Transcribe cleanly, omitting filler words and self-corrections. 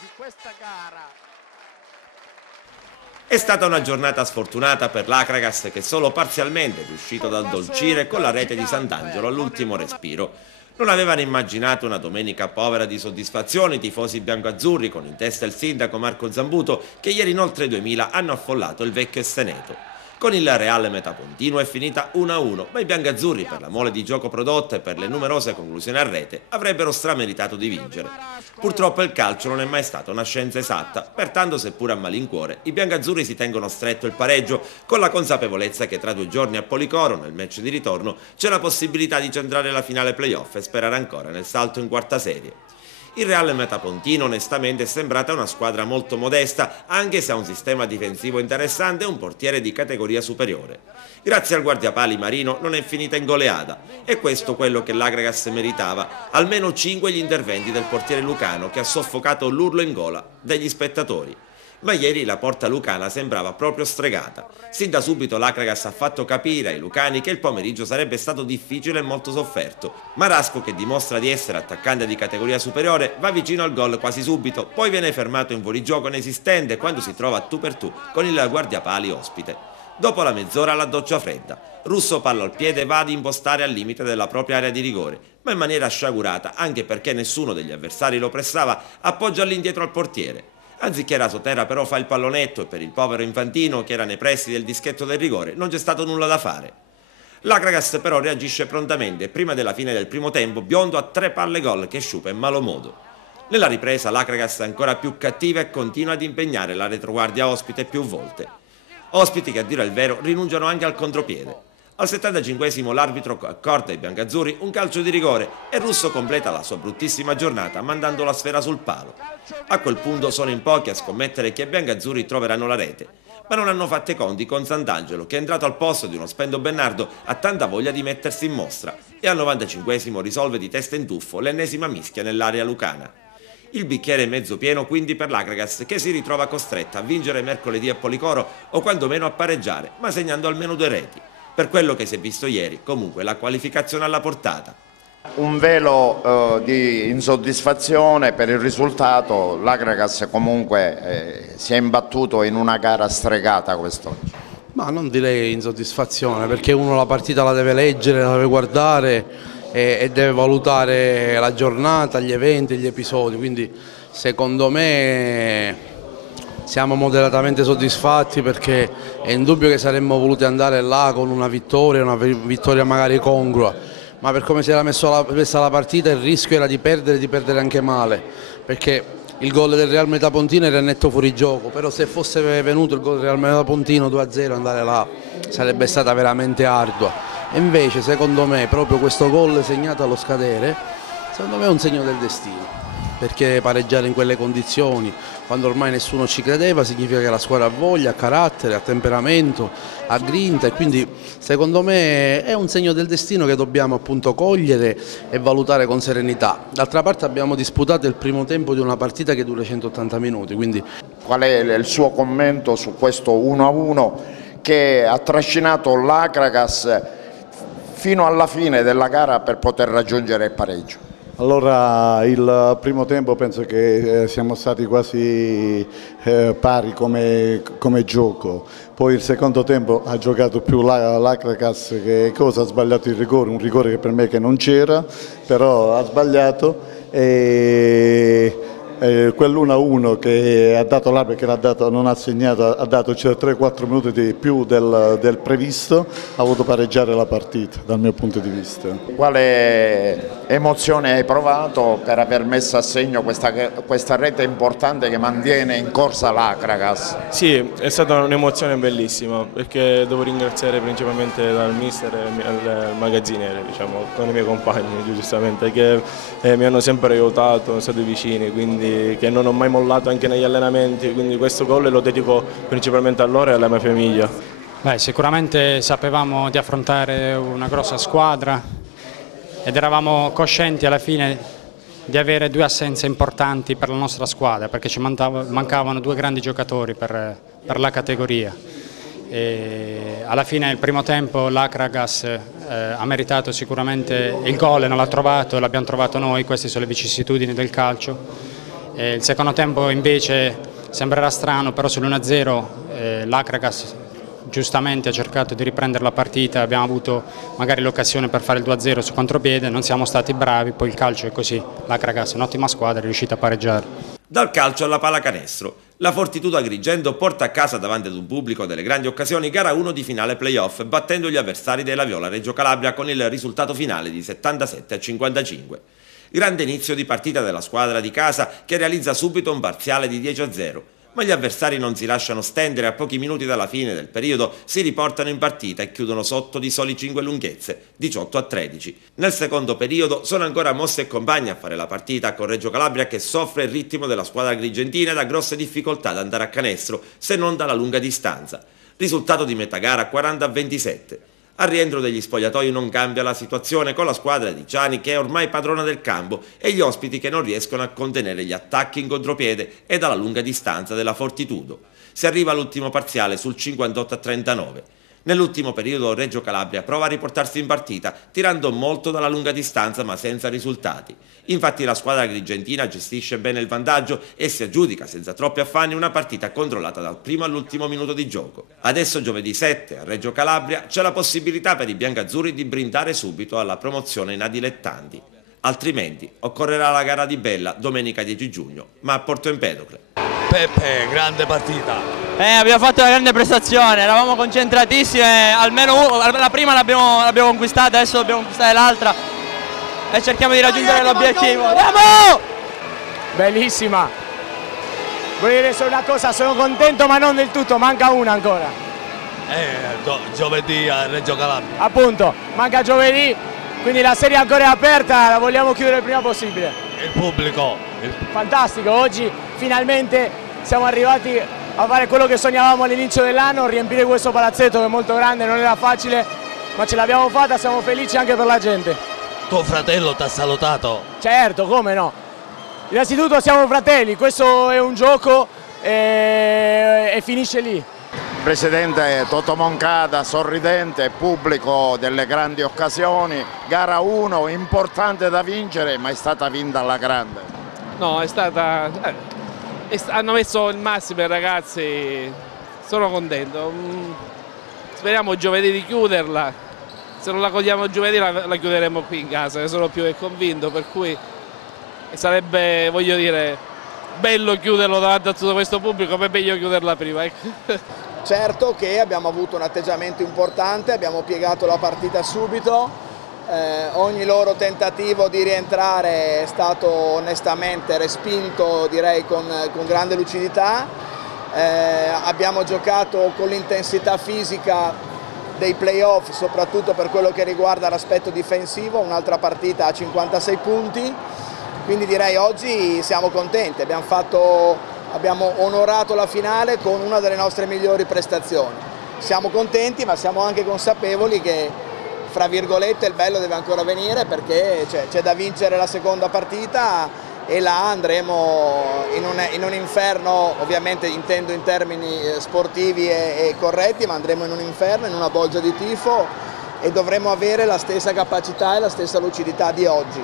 di questa gara. È stata una giornata sfortunata per l'Acragas, che solo parzialmente è riuscito ad addolcire con la rete di Sant'Angelo all'ultimo respiro. Non avevano immaginato una domenica povera di soddisfazioni i tifosi biancoazzurri, con in testa il sindaco Marco Zambuto, che ieri in oltre 2000 hanno affollato il vecchio Esteneto. Con il Reale Metapontino è finita 1-1, ma i biancazzurri, per la mole di gioco prodotta e per le numerose conclusioni a rete, avrebbero strameritato di vincere. Purtroppo il calcio non è mai stata una scienza esatta, pertanto seppur a malincuore, i biancazzurri si tengono stretto il pareggio, con la consapevolezza che tra 2 giorni a Policoro, nel match di ritorno, c'è la possibilità di centrare la finale playoff e sperare ancora nel salto in quarta serie. Il Reale Metapontino onestamente è sembrata una squadra molto modesta, anche se ha un sistema difensivo interessante e un portiere di categoria superiore. Grazie al guardiapali Marino non è finita in goleada, e questo quello che l'Acragas meritava, almeno 5 gli interventi del portiere lucano, che ha soffocato l'urlo in gola degli spettatori. Ma ieri la porta lucana sembrava proprio stregata. Sin da subito l'Acragas ha fatto capire ai lucani che il pomeriggio sarebbe stato difficile e molto sofferto. Marasco, che dimostra di essere attaccante di categoria superiore, va vicino al gol quasi subito, poi viene fermato in fuorigioco inesistente quando si trova a tu per tu con il guardiapali ospite. Dopo la mezz'ora la doccia fredda. Russo, palla al piede, va ad impostare al limite della propria area di rigore, ma in maniera sciagurata, anche perché nessuno degli avversari lo pressava, appoggia all'indietro al portiere. Anziché Rasotera però fa il pallonetto, e per il povero Infantino, che era nei pressi del dischetto del rigore, non c'è stato nulla da fare. L'Acragas però reagisce prontamente e prima della fine del primo tempo Biondo ha 3 palle gol che sciupa in malo modo. Nella ripresa l'Acragas è ancora più cattiva e continua ad impegnare la retroguardia ospite più volte. Ospiti che, a dire il vero, rinunciano anche al contropiede. Al 75esimo l'arbitro accorda ai biancazzurri un calcio di rigore e Russo completa la sua bruttissima giornata mandando la sfera sul palo. A quel punto sono in pochi a scommettere che i biancazzurri troveranno la rete, ma non hanno fatto i conti con Sant'Angelo, che è entrato al posto di uno Spendo Bernardo ha tanta voglia di mettersi in mostra, e al 95esimo risolve di testa in tuffo l'ennesima mischia nell'area lucana. Il bicchiere è mezzo pieno quindi per l'Acragas, che si ritrova costretta a vincere mercoledì a Policoro o quantomeno a pareggiare, ma segnando almeno 2 reti. Per quello che si è visto ieri, comunque la qualificazione alla portata. Un velo di insoddisfazione per il risultato. L'Acragas comunque si è imbattuto in una gara stregata quest'oggi. Ma non direi insoddisfazione, perché uno la partita la deve leggere, la deve guardare e deve valutare la giornata, gli eventi, gli episodi, quindi secondo me siamo moderatamente soddisfatti, perché è indubbio che saremmo voluti andare là con una vittoria magari congrua, ma per come si era messa la partita il rischio era di perdere anche male, perché il gol del Real Metapontino era netto fuorigioco, però se fosse venuto il gol del Real Metapontino 2-0 andare là sarebbe stata veramente ardua. E invece secondo me proprio questo gol segnato allo scadere, secondo me è un segno del destino. Perché pareggiare in quelle condizioni, quando ormai nessuno ci credeva, significa che la squadra ha voglia, ha carattere, ha temperamento, ha grinta, e quindi secondo me è un segno del destino che dobbiamo appunto cogliere e valutare con serenità. D'altra parte abbiamo disputato il primo tempo di una partita che dura 180 minuti. Quindi... Qual è il suo commento su questo 1-1 che ha trascinato l'Acragas fino alla fine della gara per poter raggiungere il pareggio? Allora, il primo tempo penso che siamo stati quasi pari come gioco, poi il secondo tempo ha giocato più l'Acragas, che ha sbagliato il rigore, un rigore che per me che non c'era, però ha sbagliato, e quell'1-1 che ha dato l'arbitro, che non ha segnato, ha dato 3-4 minuti di più del previsto, ha voluto pareggiare la partita dal mio punto di vista. Quale emozione hai provato per aver messo a segno questa rete importante che mantiene in corsa l'Acragas? Sì, è stata un'emozione bellissima, perché devo ringraziare principalmente dal mister e al magazziniere, diciamo, con i miei compagni giustamente, che mi hanno sempre aiutato, sono stati vicini, quindi che non ho mai mollato anche negli allenamenti, quindi questo gol lo dedico principalmente a loro e alla mia famiglia. Sicuramente sapevamo di affrontare una grossa squadra ed eravamo coscienti alla fine di avere 2 assenze importanti per la nostra squadra, perché ci mancavano 2 grandi giocatori per la categoria. E alla fine del primo tempo l'Acragas ha meritato sicuramente il gol, non l'ha trovato e l'abbiamo trovato noi. Queste sono le vicissitudini del calcio. Il secondo tempo invece sembrerà strano, però sull'1-0 l'Akragas giustamente ha cercato di riprendere la partita, abbiamo avuto magari l'occasione per fare il 2-0 su contropiede, non siamo stati bravi, poi il calcio è così, l'Akragas è un'ottima squadra, è riuscita a pareggiare. Dal calcio alla pallacanestro, la Fortitudo Agrigento porta a casa davanti ad un pubblico delle grandi occasioni gara 1 di finale playoff, battendo gli avversari della Viola Reggio Calabria con il risultato finale di 77-55. Grande inizio di partita della squadra di casa che realizza subito un parziale di 10-0. Ma gli avversari non si lasciano stendere, a pochi minuti dalla fine del periodo si riportano in partita e chiudono sotto di soli 5 lunghezze, 18-13. Nel secondo periodo sono ancora Mosse e compagni a fare la partita con Reggio Calabria che soffre il ritmo della squadra agrigentina ed ha grosse difficoltà ad andare a canestro, se non dalla lunga distanza. Risultato di metà gara 40-27. Al rientro degli spogliatoi non cambia la situazione con la squadra di Ciani che è ormai padrona del campo e gli ospiti che non riescono a contenere gli attacchi in contropiede e dalla lunga distanza della Fortitudo. Si arriva all'ultimo parziale sul 58-39. Nell'ultimo periodo Reggio Calabria prova a riportarsi in partita tirando molto dalla lunga distanza ma senza risultati. Infatti la squadra agrigentina gestisce bene il vantaggio e si aggiudica senza troppi affanni una partita controllata dal primo all'ultimo minuto di gioco. Adesso giovedì 7 a Reggio Calabria c'è la possibilità per i biancazzurri di brindare subito alla promozione in dilettanti. Altrimenti occorrerà la gara di Bella domenica 10 giugno, ma a Porto Empedocle. Peppe, grande partita. Abbiamo fatto una grande prestazione, eravamo concentratissimi, almeno la prima l'abbiamo conquistata, adesso dobbiamo conquistare l'altra e cerchiamo di raggiungere l'obiettivo. Andiamo! Bellissima. Voglio dire solo una cosa, sono contento ma non del tutto, manca una ancora. Giovedì a Reggio Calabria. Appunto, manca giovedì, quindi la serie ancora è aperta, la vogliamo chiudere il prima possibile. Il pubblico. Fantastico, oggi finalmente siamo arrivati a fare quello che sognavamo all'inizio dell'anno, riempire questo palazzetto che è molto grande, non era facile, ma ce l'abbiamo fatta, siamo felici anche per la gente. Tuo fratello ti ha salutato? Certo, come no. Innanzitutto siamo fratelli, questo è un gioco e finisce lì. Presidente Toto Moncada, sorridente, pubblico delle grandi occasioni, gara 1 importante da vincere ma è stata vinta alla grande. No, è stata... hanno messo il massimo i ragazzi, sono contento. Speriamo giovedì di chiuderla, se non la cogliamo giovedì la chiuderemo qui in casa, ne sono più che convinto, per cui sarebbe, voglio dire, bello chiuderlo davanti a tutto questo pubblico, ma è meglio chiuderla prima. Certo che abbiamo avuto un atteggiamento importante, abbiamo piegato la partita subito, ogni loro tentativo di rientrare è stato onestamente respinto, direi con grande lucidità, abbiamo giocato con l'intensità fisica dei playoff, soprattutto per quello che riguarda l'aspetto difensivo, un'altra partita a 56 punti, quindi direi oggi siamo contenti, abbiamo onorato la finale con una delle nostre migliori prestazioni. Siamo contenti ma siamo anche consapevoli che, fra virgolette, il bello deve ancora venire perché c'è da vincere la seconda partita e là andremo in un inferno, ovviamente intendo in termini sportivi e corretti, ma andremo in un inferno, in una bolgia di tifo e dovremo avere la stessa capacità e la stessa lucidità di oggi.